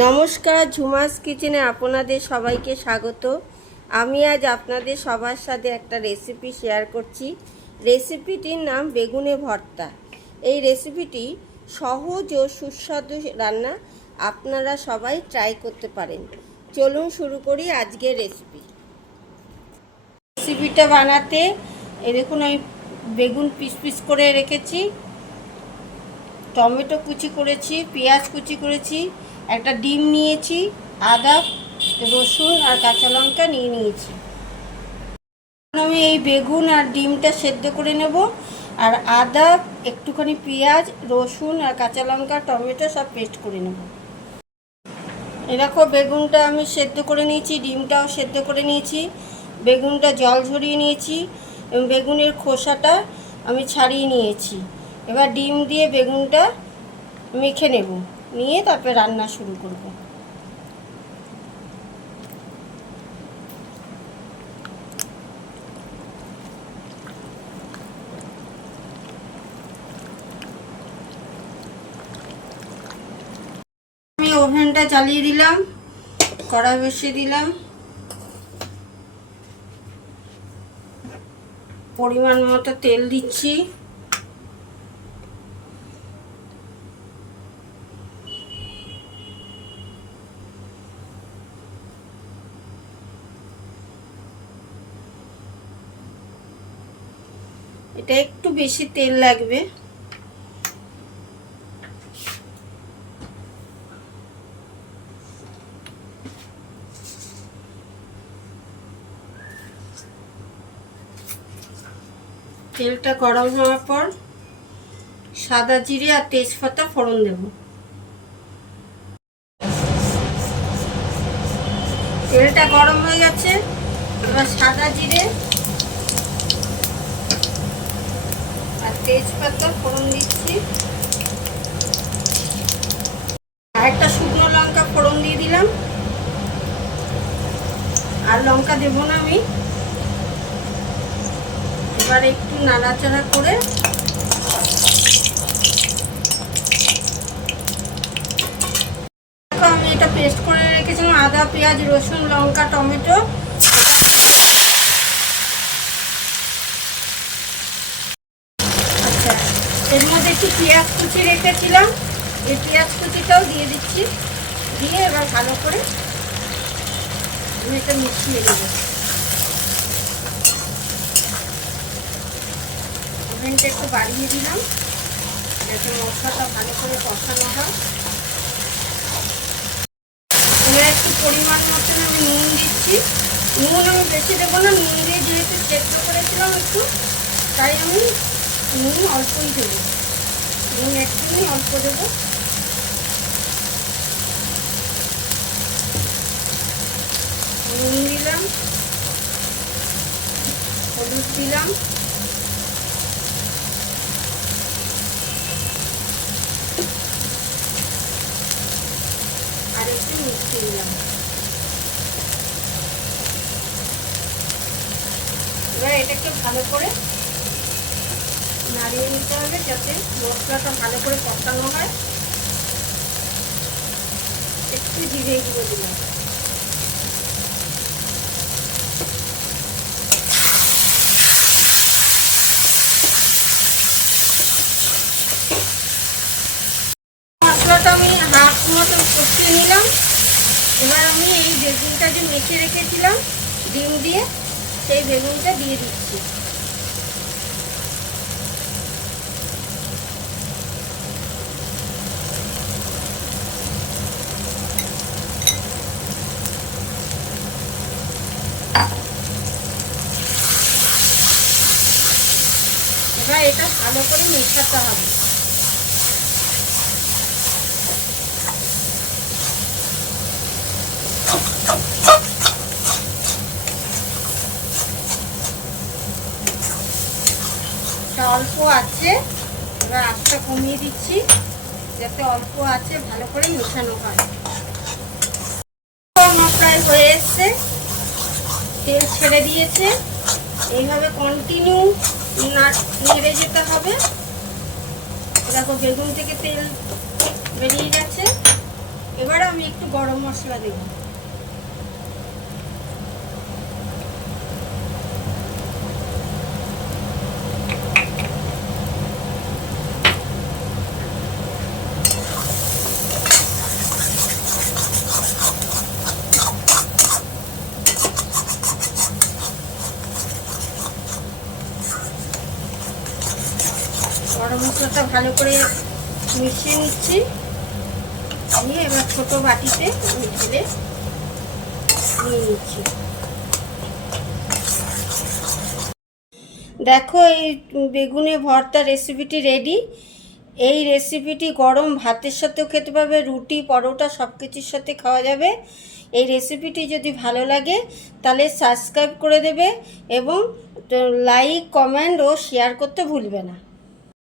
নমস্কার, ঝুমাস কিচেনে আপনাদের সবাইকে স্বাগত। আমি আজ আপনাদের সবার সাথে একটা রেসিপি শেয়ার করছি। রেসিপিটির নাম বেগুনে ভর্তা। এই রেসিপিটি সহজ ও সুস্বাদু রান্না, আপনারা সবাই ট্রাই করতে পারেন। চলুন শুরু করি আজকের রেসিপিটা বানাতে এই দেখুন, আমি বেগুন পিস পিস করে রেখেছি, টমেটো কুচি করেছি, পেঁয়াজ কুচি করেছি, একটা ডিম নিয়েছি, আদা, রসুন আর কাঁচা লঙ্কা নিয়েছি। আমি এই বেগুন আর ডিমটা সেদ্ধ করে নেব, আর আদা, একটুখানি পেঁয়াজ, রসুন আর কাঁচা লঙ্কা, টমেটো সব পেস্ট করে নেব। এরকম বেগুনটা আমি সেদ্ধ করে নিয়েছি, ডিমটাও সেদ্ধ করে নিয়েছি, বেগুনটা জল ঝরিয়ে নিয়েছি এবং বেগুনের খোসাটা আমি ছাড়িয়ে নিয়েছি। এবার ডিম দিয়ে বেগুনটা মেখে নেব, নিয়ে তারপরে রান্না শুরু করব। আমি ওভেনটা চালিয়ে দিলাম, কড়াই বসিয়ে দিলাম, পরিমাণ মতো তেল দিচ্ছি। এটা একটু বেশি তেল লাগবে। তেলটা গরম হওয়ার পর সাদা জিরে আর তেজপাতা ফোড়ন দেব। তেলটা গরম হয়ে গেছে, এবার সাদা জিরে আর তেজপাতা ফোড়ন দিচ্ছি, আর একটা শুকনো লঙ্কা ফোড়ন দিয়ে দিলাম। আর লঙ্কা দেব না আমি। এবার একটু নাড়াচাড়া করে আমি এটা পেস্ট করে রেখেছিলাম, আদা, পেঁয়াজ, রসুন, লঙ্কা, টমেটো। আচ্ছা, এর মধ্যে একটু পেঁয়াজ কুচি রেখেছিলাম, এই পেঁয়াজ কুচিটাও দিয়ে দিচ্ছি। দিয়ে এবার ভালো করে আমি এটা মিশিয়ে দেব। ওভেনটা একটু বাড়িয়ে দিলাম যাতে মশলাটা ভালো করে কষানো হয়। এবার একটু পরিমাণ মতন আমি নুন দিচ্ছি। নুন আমি বেশি দেবো না, নুন দিয়ে যেহেতু সেদ্ধ করেছিলাম একটু, তাই আমি নুন অল্পই দেবো। নুন একটুই অল্প দেবো। নুন দিলাম, হলুদ দিলাম, আর একটু মিষ্টি দিলাম। এবার এটাকে ভালো করে নাড়িয়ে নিতে হবে যাতে মশলাটা ভালো করে কষানো হয়। একটু জিরে গুঁড়ো দিলাম। মশলাটা আমি হাফ মতো কষিয়ে নিলাম। এবার আমি এই বেগুনটা যে মেখে রেখেছিলাম ডিম দিয়ে, সেই বেগুনটা দিয়ে দিচ্ছি। এবার এটা ভালো করে মেশাতে হবে। অল্প আছে, এবার আঁচটা কমিয়ে দিচ্ছি যাতে অল্প আছে ভালো করে মেশানো হয়। প্রায় হয়ে এসছে, তেল ছেড়ে দিয়েছে। এইভাবে কন্টিনিউ নেড়ে যেতে হবে। দেখো বেগুন থেকে তেল বেরিয়ে গেছে। এবার এবার আমি একটু গরম মশলা দেব। গরম মশলাটা ভালো করে মিশিয়ে নিচ্ছি, নিয়ে এবার ছোটো বাটিতে আমি ঢেলে নিয়ে নিচ্ছি। দেখো এই বেগুনে ভর্তা রেসিপিটি রেডি। এই রেসিপিটি গরম ভাতের সাথেও খেতে পারবে, রুটি পরোটা সব কিছুর সাথে খাওয়া যাবে। এই রেসিপিটি যদি ভালো লাগে তাহলে সাবস্ক্রাইব করে দেবে এবং লাইক কমেন্ট ও শেয়ার করতে ভুলবে না।